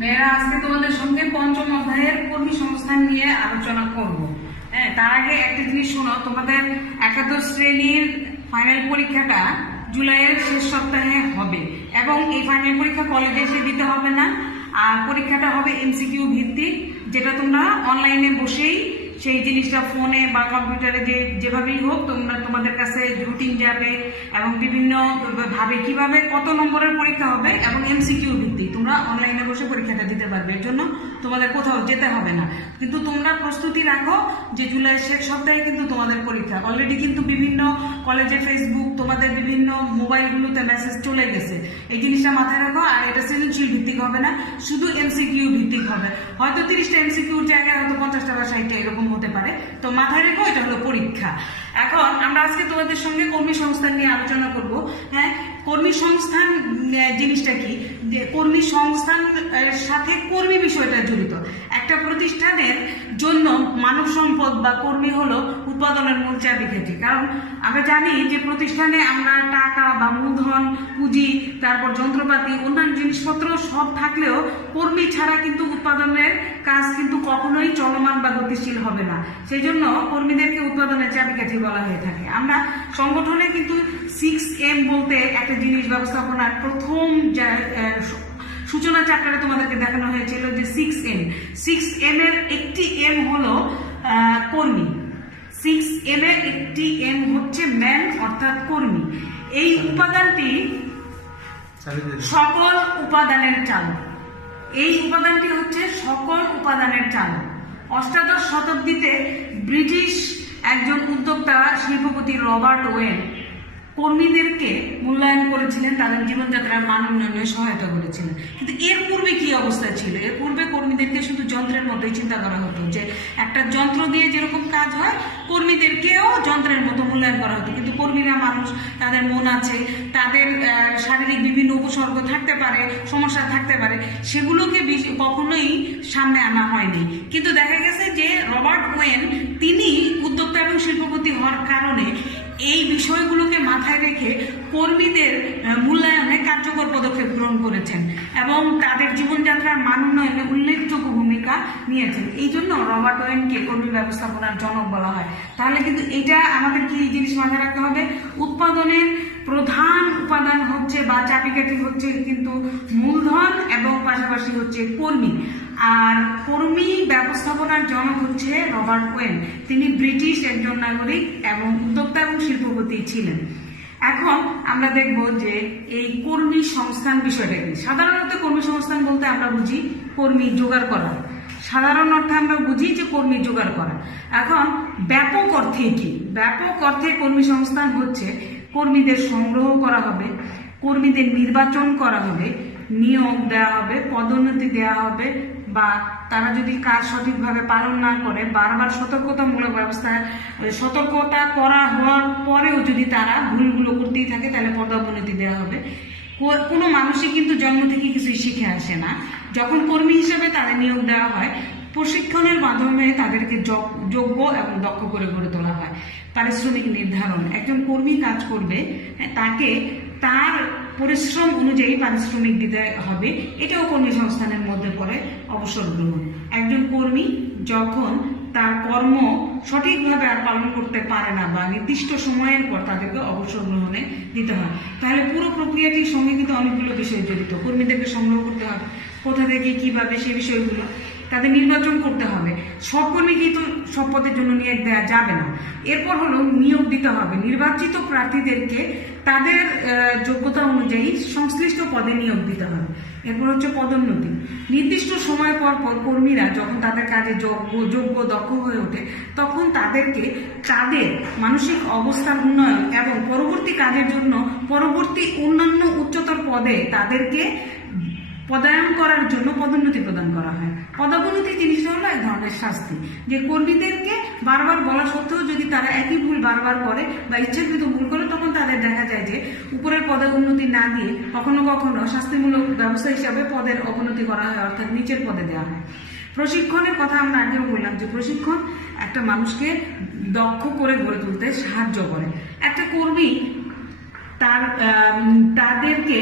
মেয়েরা আজকে তোমাদের সঙ্গে পঞ্চম অধ্যায়ের কর্মী সংস্থান নিয়ে আলোচনা করব। হ্যাঁ, তার আগে একটা জিনিস শোনো, তোমাদের একাদশ শ্রেণীর ফাইনাল পরীক্ষাটা জুলাইয়ের শেষ সপ্তাহে হবে এবং এই ফাইনাল পরীক্ষা কলেজে এসে দিতে হবে না। আর পরীক্ষাটা হবে এমসিকিউ ভিত্তিক, যেটা তোমরা অনলাইনে বসেই সেই জিনিসটা ফোনে বা কম্পিউটারে যেভাবেই হোক তোমরা তোমাদের কাছে রুটিন যাবে এবং বিভিন্ন ভাবে কিভাবে কত নম্বরের পরীক্ষা হবে এবং এমসিকিউ ভিত্তিক তোমরা অনলাইনে বসে পরীক্ষাটা দিতে পারবে। এর জন্য তোমাদের কোথাও যেতে হবে না, কিন্তু তোমরা প্রস্তুতি রাখো যে জুলাইয়ের শেষ সপ্তাহে কিন্তু তোমাদের পরীক্ষা। অলরেডি কিন্তু বিভিন্ন কলেজে ফেসবুক তোমাদের বিভিন্ন মোবাইলগুলোতে মেসেজ চলে গেছে, এই জিনিসটা মাথায় রাখো। আর এটা সৃজনশীল ভিত্তিক হবে না, শুধু এমসিকিউ ভিত্তিক হবে। হয়তো 30টা এমসিকিউর জায়গায় হয়তো 50টা বা 60টা এরকম হতে পারে, তো মাথায় রেখো এটা হলো পরীক্ষা। এখন আমরা আজকে তোমাদের সঙ্গে কর্মী সংস্থান নিয়ে আলোচনা করব। হ্যাঁ, কর্মী সংস্থান জিনিসটা কি, যে কর্মী সংস্থান সাথে কর্মী বিষয়টা জড়িত। একটা প্রতিষ্ঠানের জন্য মানব সম্পদ বা কর্মী হলো উৎপাদনের মূল চাবিকাঠি। কারণ আমরা জানি যে প্রতিষ্ঠানে আমরা টাকা বা মূলধন, পুঁজি, তারপর যন্ত্রপাতি, অন্যান্য জিনিসপত্র সব থাকলেও কর্মী ছাড়া কিন্তু উৎপাদনের কাজ কিন্তু কখনোই চলমান বা গতিশীল হবে না। সেই জন্য কর্মীদেরকে উৎপাদনের চাবিকাঠি বলা হয়ে থাকে। আমরা সংগঠনে কিন্তু 6M বলতে একটা জিনিস ব্যবস্থাপনার প্রথম সূচনা চ্যাপ্টারে তোমাদেরকে দেখানো হয়েছিল যে 6M এর একটি এম হলো কর্মী। 6M এর একটি এম হচ্ছে ম্যান, অর্থাৎ কর্মী। এই উপাদানটি সকল উপাদানের চালক। এই উপাদানটি হচ্ছে সকল উপাদানের চালক। অষ্টাদশ শতাব্দীতে ব্রিটিশ একজন উদ্যোক্তা শিল্পপতি রবার্ট ওয়েন কর্মীদেরকে মূল্যায়ন করেছিলেন, তাদের জীবনযাত্রার মান উন্নয়নে সহায়তা করেছিলেন। কিন্তু এর পূর্বে কি অবস্থা ছিল? এর পূর্বে কর্মীদেরকে শুধু যন্ত্রের মতোই চিন্তা করা হতো, যে একটা যন্ত্র দিয়ে যেরকম কাজ হয় কর্মীদেরকেও যন্ত্রের মতো মূল্যায়ন করা হতো। কিন্তু কর্মীরা মানুষ, তাদের মন আছে, তাদের শারীরিক বিভিন্ন উপসর্গ থাকতে পারে, সমস্যা থাকতে পারে, সেগুলোকে কখনোই সামনে আনা হয়নি। কিন্তু দেখা গেছে যে রবার্ট ওয়েন তিনি উদ্যোক্তা এবং শিল্পপতি হওয়ার কারণে এই বিষয়গুলোকে মাথায় রেখে কর্মীদের মূল্যায়নে কার্যকর পদক্ষেপ গ্রহণ করেছেন এবং তাদের জীবনযাত্রার মান উন্নয়নে উল্লেখযোগ্য ভূমিকা নিয়েছেন। এই জন্য রবার্ট ওয়েনকে কর্মী ব্যবস্থাপনার জনক বলা হয়। তাহলে কিন্তু এটা আমাদের কি জিনিস মাথায় রাখতে হবে, উৎপাদনের প্রধান উপাদান হচ্ছে বা চাবিকাঠি হচ্ছে কিন্তু মূলধন এবং পাশাপাশি হচ্ছে কর্মী। আর কর্মী ব্যবস্থাপনার জনক হচ্ছে রবার্ট ওয়েন। তিনি ব্রিটিশ একজন নাগরিক এবং উদ্যোক্তা এবং শিল্পপতি ছিলেন। এখন আমরা দেখব যে এই কর্মী সংস্থান বিষয়টা কি। সাধারণত কর্মী সংস্থান বলতে আমরা বুঝি কর্মী জোগাড় করা। সাধারণ অর্থে আমরা বুঝি যে কর্মী জোগাড় করা। এখন ব্যাপক অর্থে কি? ব্যাপক অর্থে কর্মী সংস্থান হচ্ছে কর্মীদের সংগ্রহ করা হবে, কর্মীদের নির্বাচন করা হবে, নিয়োগ দেওয়া হবে, পদোন্নতি দেওয়া হবে, বা তারা যদি কাজ সঠিকভাবে পালন না করে বারবার সতর্কতামূলক সতর্কতা করা হওয়ার পরেও যদি তারা ভুলগুলো করতেই থাকে তাহলে পদোন্নতি দেওয়া হবে। কোনো মানুষই কিন্তু জন্ম থেকে কিছুই শিখে আসে না। যখন কর্মী হিসেবে তাদের নিয়োগ দেওয়া হয়, প্রশিক্ষণের মাধ্যমে তাদেরকে যোগ্য এবং দক্ষ করে গড়ে তোলা হয়। পারিশ্রমিক নির্ধারণ, একজন কর্মী কাজ করবে, তাকে তার পরিশ্রম অনুযায়ী পারিশ্রমিক দিতে হবে, এটাও কর্মী সংস্থানের মধ্যে পড়ে। অবসর গ্রহণ, একজন কর্মী যখন তার কর্ম সঠিকভাবে আর পালন করতে পারে না বা নির্দিষ্ট সময়ের পর তাদেরকে অবসর গ্রহণে দিতে হয়। তাহলে পুরো প্রক্রিয়াটির সঙ্গে কিন্তু অনেকগুলো বিষয় জড়িত। কর্মীদেরকে সংগ্রহ করতে হবে, কোথা থেকে কিভাবে, সেই বিষয়গুলো। তাদের নির্বাচন করতে হবে। সব কর্মী কিন্তু সব পদের জন্য নিয়োগ দেওয়া যাবে না। এরপর হলো নিয়োগ দিতে হবে। নির্বাচিত প্রার্থীদেরকে তাদের যোগ্যতা অনুযায়ী সংশ্লিষ্ট পদে নিয়োগ দিতে হবে। এরপর হচ্ছে পদোন্নতি। নির্দিষ্ট সময় পর পর কর্মীরা যখন তাদের কাজে যোগ্য দক্ষ হয়ে ওঠে তখন তাদেরকে তাদের মানসিক অবস্থার উন্নয়ন এবং পরবর্তী কাজের জন্য পরবর্তী অন্যান্য উচ্চতর পদে তাদেরকে পদায়ন করার জন্য পদোন্নতি প্রদান করা হয়। পদোন্নতি জিনিসটা হলো এক ধরনের শাস্তি, যে কর্মীদেরকে বারবার বলা সত্ত্বেও যদি তারা একই ভুল বারবার করে বা ইচ্ছাকৃত ভুল করে, তখন তাদের দেখা যায় যে উপরের পদে উন্নতি না দিয়ে কখনো কখনো শাস্তিমূলক ব্যবস্থা হিসাবে পদের অবনতি করা হয়, অর্থাৎ নিচের পদে দেওয়া হয়। প্রশিক্ষণের কথা আমরা আগেও বললাম যে প্রশিক্ষণ একটা মানুষকে দক্ষ করে গড়ে তুলতে সাহায্য করে। একটা কর্মী তাদেরকে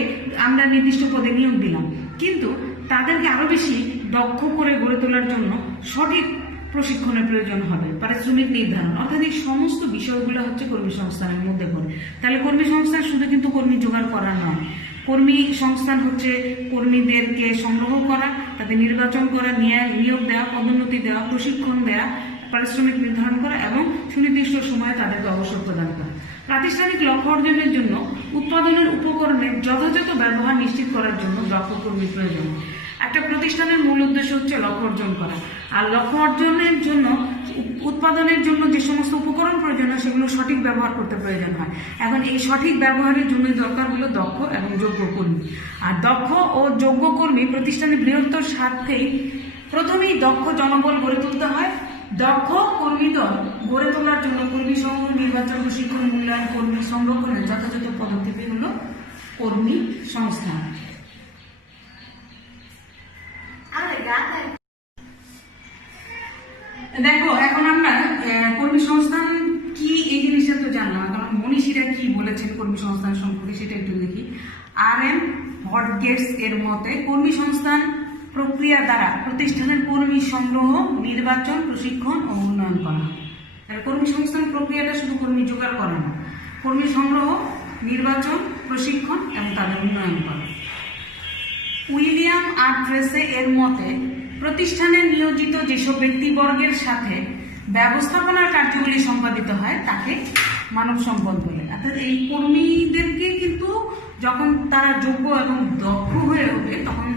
আমরা নির্দিষ্ট পদে নিয়োগ দিলাম, কিন্তু তাদেরকে আরো বেশি দক্ষ করে গড়ে তোলার জন্য সঠিক প্রশিক্ষণের প্রয়োজন হবে, পারিশ্রমিক নির্ধারণ, অর্থাৎ এই সমস্ত বিষয়গুলো হচ্ছে কর্মী সংস্থানের মধ্যে পড়ে। তাহলে কর্মী সংস্থান শুধু কিন্তু কর্মী জোগাড় করা নয়, কর্মী সংস্থান হচ্ছে কর্মীদেরকে সংগ্রহ করা, তাদের নির্বাচন করা, নিয়োগ দেওয়া, পদোন্নতি দেওয়া, প্রশিক্ষণ দেওয়া, পারিশ্রমিক নির্ধারণ করা এবং সুনির্দিষ্ট সময়ে তাদেরকে অবসর প্রদান করা। প্রাতিষ্ঠানিক লক্ষ্য অর্জনের জন্য উৎপাদনের উপকরণের যথাযথ ব্যবহার নিশ্চিত করার জন্য দক্ষ কর্মীর প্রয়োজন। একটা প্রতিষ্ঠানের মূল উদ্দেশ্য হচ্ছে লক্ষ্য অর্জন করা, আর লক্ষ্য অর্জনের জন্য উৎপাদনের জন্য যে সমস্ত উপকরণ প্রয়োজন হয় সেগুলো সঠিক ব্যবহার করতে প্রয়োজন হয়। এখন এই সঠিক ব্যবহারের জন্য দরকার হলো দক্ষ এবং যোগ্য কর্মী। আর দক্ষ ও যোগ্য কর্মী প্রতিষ্ঠানের বৃহত্তর স্বার্থেই প্রথমেই দক্ষ জনবল গড়ে তুলতে হয়। দক্ষ কর্মী দল গড়ে তোলার জন্য কর্মী সংগ্রহ, নির্বাচন, প্রশিক্ষণ, মূল্যায়ন, কর্মী সংরক্ষণের যথাযথ পদক্ষেপ হলো কর্মী সংস্থান। দেখো, এখন আমরা কর্মী সংস্থান কি এই জিনিসটা তো জানলাম, কারণ মনীষীরা কি বলেছেন কর্মী সংস্থান সম্পর্কে সেটা একটু দেখি। আর.এম. হটগেটস এর মতে কর্মী সংস্থান প্রক্রিয়া দ্বারা প্রতিষ্ঠানের কর্মী সংগ্রহ, নির্বাচন, প্রশিক্ষণ ও উন্নয়ন করা হয়। কর্মী সংস্থান প্রক্রিয়াটা শুধু কর্মী জোগাড় করা না, কর্মী সংগ্রহ, নির্বাচন, প্রশিক্ষণ এবং তাদের উন্নয়ন করা। উইলিয়াম আর ট্রেসে এর মতে প্রতিষ্ঠানে নিয়োজিত যেসব ব্যক্তিবর্গের সাথে ব্যবস্থাপনার কার্যগুলি সম্পাদিত হয় তাকে মানব সম্পদ বলে। অর্থাৎ এই কর্মীদেরকে কিন্তু যখন তারা যোগ্য এবং দক্ষ হয়ে ওঠে তখন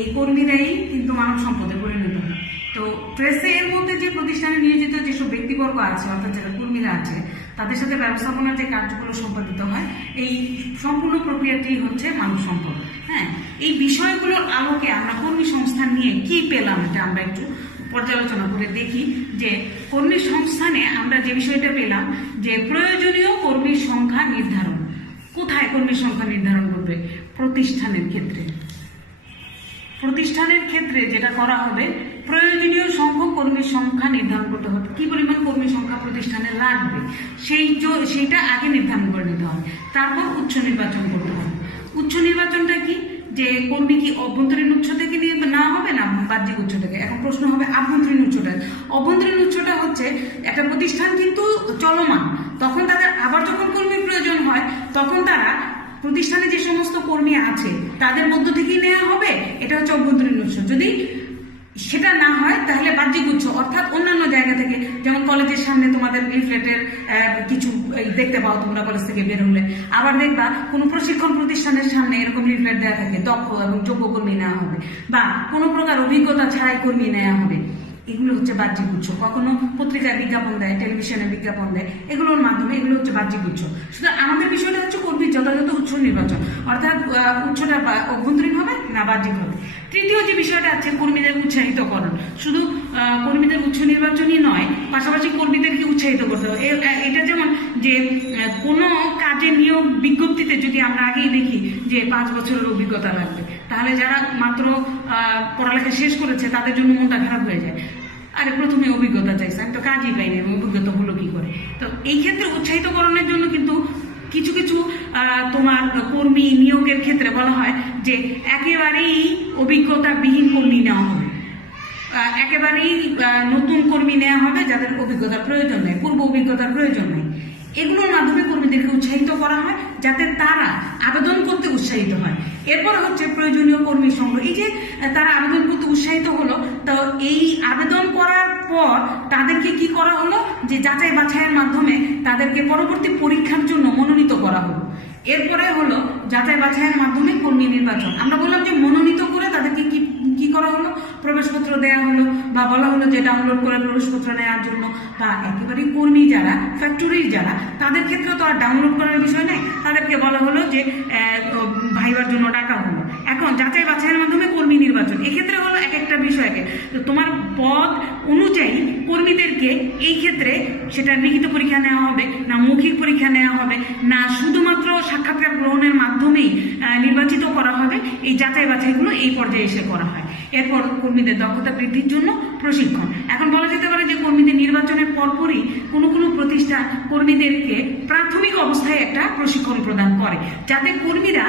এই কর্মীরাই কিন্তু মানব সম্পদে পরিণত হয়। তো ট্রেসে এর মধ্যে যে প্রতিষ্ঠানে নিয়োজিত যেসব ব্যক্তিবর্গ আছে, অর্থাৎ যারা কর্মীরা আছে, তাদের সাথে ব্যবস্থাপনার যে কার্যগুলো সম্পাদিত হয় এই সম্পূর্ণ প্রক্রিয়াটি হচ্ছে মানব সম্পদ। হ্যাঁ, এই বিষয়গুলোর আলোকে আমরা কর্মী সংস্থান নিয়ে কি পেলাম এটা আমরা একটু পর্যালোচনা করে দেখি। যে কর্মী সংস্থানে আমরা যে বিষয়টা পেলাম যে প্রয়োজনীয় কর্মীর সংখ্যা নির্ধারণ। কোথায় কর্মী সংখ্যা নির্ধারণ করবে? প্রতিষ্ঠানের ক্ষেত্রে। প্রতিষ্ঠানের ক্ষেত্রে যেটা করা হবে, প্রয়োজনীয় সংখ্যক কর্মীর সংখ্যা নির্ধারণ করতে হবে। কি পরিমাণ কর্মী সংখ্যা প্রতিষ্ঠানে লাগবে সেইটা আগে নির্ধারণ করে নিতে হবে। তারপর উৎস নির্বাচন করতে হবে। উৎস নির্বাচনটা কি? যে কর্মী কি অভ্যন্তরীণ উৎস থেকে নিয়ে নেওয়া হবে না বাহ্যিক উৎস থেকে? এখন প্রশ্ন হবে আভ্যন্তরীণ উৎসটা। অভ্যন্তরীণ উৎসটা হচ্ছে একটা প্রতিষ্ঠান কিন্তু চলমান, তখন তাদের আবার যখন কর্মীর প্রয়োজন হয় তখন তারা প্রতিষ্ঠানে যে সমস্ত কর্মী আছে তাদের মধ্য থেকেই নেওয়া হবে, এটা হচ্ছে অভ্যন্তরীণ উৎস। যদি সেটা না হয় তাহলে বাহ্যিক উৎস, অর্থাৎ অন্যান্য জায়গা থেকে, যেমন কলেজের সামনে তোমাদের লিফলেটের কিছু দেখতে পাও তোমরা কলেজ থেকে বের হলে, আবার দেখবা কোনো প্রশিক্ষণ প্রতিষ্ঠানের সামনে এরকম লিফলেট দেওয়া থাকে দক্ষ এবং যোগ্য কর্মী নেওয়া হবে, বা কোনো প্রকার অভিজ্ঞতা ছাড়াই কর্মী নেওয়া হবে। এগুলো হচ্ছে বাহ্যিক উৎস। কখনো পত্রিকায় বিজ্ঞাপন দেয়, টেলিভিশনে বিজ্ঞাপন দেয়, এগুলোর মাধ্যমে এগুলো হচ্ছে বাহ্যিক উৎস। সুতরাং আমাদের বিষয়টা হচ্ছে কর্মীর যথাযথ উৎস নির্বাচন, অর্থাৎ উৎসটা অভ্যন্তরীণ হবে না বাহ্যিক হবে। তৃতীয় যে বিষয়টা আছে কর্মীদের উৎসাহিতকরণ। শুধু কর্মীদের উৎস নির্বাচনই নয়, পাশাপাশি কর্মীদেরকে উৎসাহিত করতে হবে। এটা যেমন যে কোনো কাজে নিয়োগ বিজ্ঞপ্তিতে যদি আমরা আগেই দেখি যে 5 বছরের অভিজ্ঞতা লাগবে, তাহলে যারা মাত্র পড়ালেখা শেষ করেছে তাদের জন্য মনটা খারাপ হয়ে যায়। আরে প্রথমে অভিজ্ঞতা চাইছে, আমি তো কাজই পাইনি, অভিজ্ঞতা হলো কি করে? তো এই ক্ষেত্রে উৎসাহিতকরণের জন্য কিন্তু কিছু কিছু তোমার কর্মী নিয়োগের ক্ষেত্রে বলা হয় যে একেবারেই অভিজ্ঞতাবিহীন কর্মী নেওয়া হবে, একেবারেই নতুন কর্মী নেওয়া হবে যাদের অভিজ্ঞতার প্রয়োজন নেই, পূর্ব অভিজ্ঞতার প্রয়োজন নেই। এগুলোর মাধ্যমে কর্মীদেরকে উৎসাহিত করা হয় যাতে তারা আবেদন করতে উৎসাহিত হয়। এরপর হচ্ছে প্রয়োজনীয় কর্মী সংগ্রহ। এই যে তারা আবেদন করতে উৎসাহিত হলো, তো এই আবেদন করার পর তাদেরকে কি করা হলো, যে যাচাই বাছাইয়ের মাধ্যমে তাদেরকে পরবর্তী পরীক্ষার জন্য মনোনীত করা হলো। এরপরে হলো যাচাই বাছাইয়ের মাধ্যমে কর্মী নির্বাচন। আমরা বললাম যে মনোনীত করে তাদেরকে কি করা হলো, প্রবেশপত্র দেওয়া হলো, বা বলা হলো যে ডাউনলোড করে প্রবেশপত্র নেওয়ার জন্য, বা একেবারে কর্মী যারা ফ্যাক্টরির যারা তাদের ক্ষেত্রে তো আর ডাউনলোড করার বিষয় নাই, তাদেরকে বলা হলো যে ভাইবার জন্য ডাকা হলো। এখন যাচাই বাছাইয়ের মাধ্যমে কর্মী নির্বাচন, এক্ষেত্রে হলো এক একটা বিষয়কে তোমার পদ অনুযায়ী কর্মীদেরকে এই ক্ষেত্রে সেটা লিখিত পরীক্ষা নেওয়া হবে না মৌখিক পরীক্ষা নেওয়া হবে না শুধুমাত্র সাক্ষাৎকার গ্রহণের মাধ্যমেই নির্বাচিত করা হবে, এই যাচাই বাছাইগুলো এই পর্যায়ে এসে করা হয়। এরপর কর্মীদের দক্ষতা বৃদ্ধির জন্য প্রশিক্ষণ। এখন বলা যেতে পারে যে কর্মীদের নির্বাচনের পরপরই কোনো কোনো প্রতিষ্ঠান কর্মীদেরকে প্রাথমিক অবস্থায় একটা প্রশিক্ষণ প্রদান করে, যাতে কর্মীরা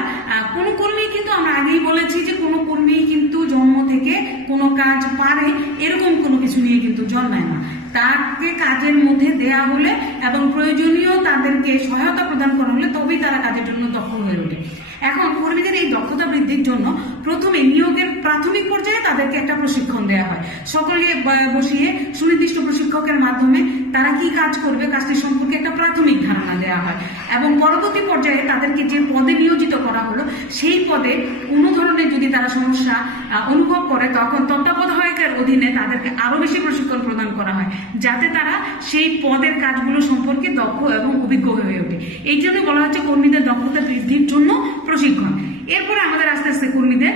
কোনো কর্মী কিন্তু আমরা আগে আগেই বলেছি যে কোনো কর্মী কিন্তু জন্ম থেকে কোনো কাজ পারে এরকম কোনো কিছু নিয়ে কিন্তু জন্মায় না। তাকে কাজের মধ্যে দেয়া হলে এবং প্রয়োজনীয় তাদেরকে সহায়তা প্রদান করা হলে তবেই তারা কাজের জন্য দক্ষ হয়ে ওঠে। এখন কর্মীদের এই দক্ষতা বৃদ্ধির জন্য প্রথমে নিয়োগের প্রাথমিক পর্যায়ে তাদেরকে একটা প্রশিক্ষণ দেওয়া হয়। সকলে বসিয়ে সুনির্দিষ্ট প্রশিক্ষকের মাধ্যমে তারা কি কাজ করবে কাজটি সম্পর্কে একটা প্রাথমিক ধারণা দেওয়া হয় এবং পরবর্তী পর্যায়ে তাদেরকে যে পদে নিয়োজিত করা হলো সেই পদে কোনো ধরনের যদি তারা সমস্যা অনুভব করে তখন তত্ত্বাবধায়কের অধীনে তাদেরকে আরো বেশি প্রশিক্ষণ প্রদান করা হয় যাতে তারা সেই পদের কাজগুলো সম্পর্কে দক্ষ এবং অভিজ্ঞ হয়ে ওঠে। এই জন্য বলা হচ্ছে কর্মীদের দক্ষতা বৃদ্ধির জন্য প্রশিক্ষণ। এরপরে আমাদের আস্তে আস্তে কর্মীদের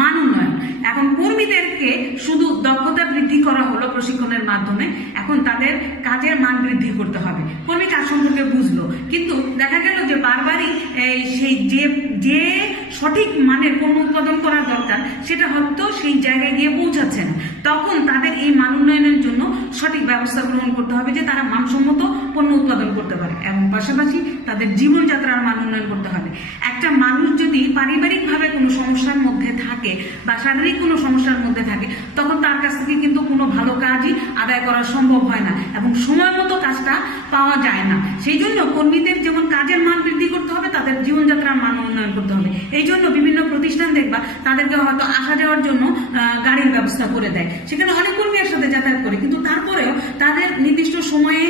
মান উন্নয়ন। এখন কর্মীদেরকে শুধু দক্ষতা বৃদ্ধি করা হলো প্রশিক্ষণের মাধ্যমে, এখন তাদের কাজের মান বৃদ্ধি করতে হবে। কর্মী কাজ সম্পর্কে বুঝলো কিন্তু দেখা গেল যে বারবারই সেই যে সঠিক মানের পণ্য উৎপাদন করার দরকার সেটা হয়তো সেই জায়গায় গিয়ে পৌঁছাচ্ছে না। তখন তাদের এই মান উন্নয়নের জন্য সঠিক ব্যবস্থা গ্রহণ করতে হবে যে তারা মানসম্মত পণ্য উৎপাদন করতে পারে এবং পাশাপাশি তাদের জীবনযাত্রার মান উন্নয়ন করতে হবে। একটা মানুষ যদি পারিবারিকভাবে কোনো সমস্যার মধ্যে থাকে বা শারীরিক কোনো সমস্যার মধ্যে থাকে তখন তার কাছ থেকে কিন্তু কোনো ভালো কাজই আদায় করা সম্ভব হয় না এবং সময় মতো কাজটা পাওয়া যায় না। সেই জন্য কর্মীদের যেমন কাজের মান বৃদ্ধি করতে হবে তাদের জীবনযাত্রার মান উন্নয়ন করতে হবে। এই জন্য বিভিন্ন প্রতিষ্ঠান দেখবা তাদেরকে হয়তো আসা যাওয়ার জন্য গাড়ির ব্যবস্থা করে দেয়, সেখানে অনেক কর্মী এর সাথে যাতায়াত করে কিন্তু তারপরেও তাদের নির্দিষ্ট সময়ে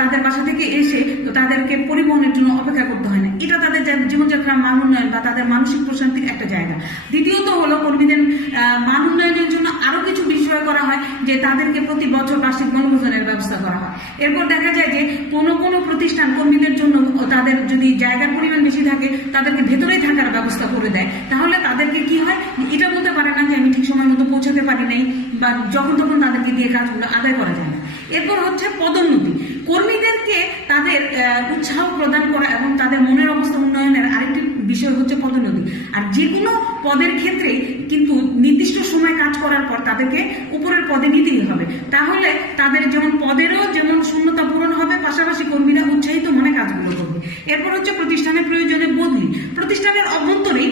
তাদের বাসা থেকে এসে তাদেরকে পরিবহনের জন্য অপেক্ষা করতে হয় না। এটা তাদের জীবনযাত্রার মান উন্নয়ন বা তাদের মানসিক প্রশান্তির একটা জায়গা। দ্বিতীয়ত হলো কর্মীদের মান উন্নয়নের জন্য আরো কিছু বিষয় করা হয় যে তাদেরকে প্রতি বছর বার্ষিক বনভোজনের ব্যবস্থা করা হয়। এরপর দেখা যায় যে কোনো প্রতিষ্ঠান কর্মীদের জন্য তাদের যদি জায়গার পরিমাণ বেশি থাকে তাদেরকে ভেতরেই থাকার ব্যবস্থা করে দেয়, তাহলে তাদেরকে কি হয় এটা বলতে পারে না যে আমি ঠিক সময় মতো পৌঁছাতে পারি নাই বা যখন তখন তাদেরকে দিয়ে কাজগুলো আদায় করা যায় না। এরপর হচ্ছে পদোন্নতি। কর্মীদেরকে তাদের উৎসাহ প্রদান করা এবং তাদের মনের অবস্থা উন্নয়নের আরেকটি বিষয় হচ্ছে পদোন্নতি। আর যে কোনো পদের ক্ষেত্রে কিন্তু নির্দিষ্ট সময় কাজ করার পর তাদেরকে উপরের পদে নিতেই হবে, তাহলে তাদের যেমন পদেরও যেমন শূন্যতা পূরণ হবে পাশাপাশি কর্মীরা উৎসাহিত মনে কাজগুলো করবে। এরপর হচ্ছে প্রতিষ্ঠানের প্রয়োজনে বদলি। প্রতিষ্ঠানের অভ্যন্তরেই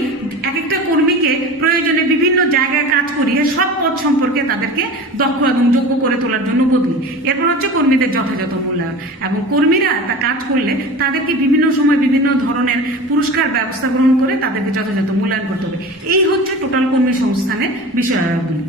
এক একটা কর্মীকে প্রয়োজনে বিভিন্ন জায়গায় কাজ করিয়ে সব পদ সম্পর্কে তাদেরকে দক্ষ এবং যোগ্য করে তোলার জন্য বদলি। এরপর হচ্ছে কর্মীদের যথাযথ মূল্যায়ন এবং কর্মীরা তা কাজ করলে তাদেরকে বিভিন্ন সময় বিভিন্ন ধরনের পুরস্কার ব্যবস্থা গ্রহণ করে তাদেরকে যথাযথ মূল্যায়ন করতে হবে। এই হচ্ছে টোটাল কর্মী সংস্থানের বিষয়াবলী।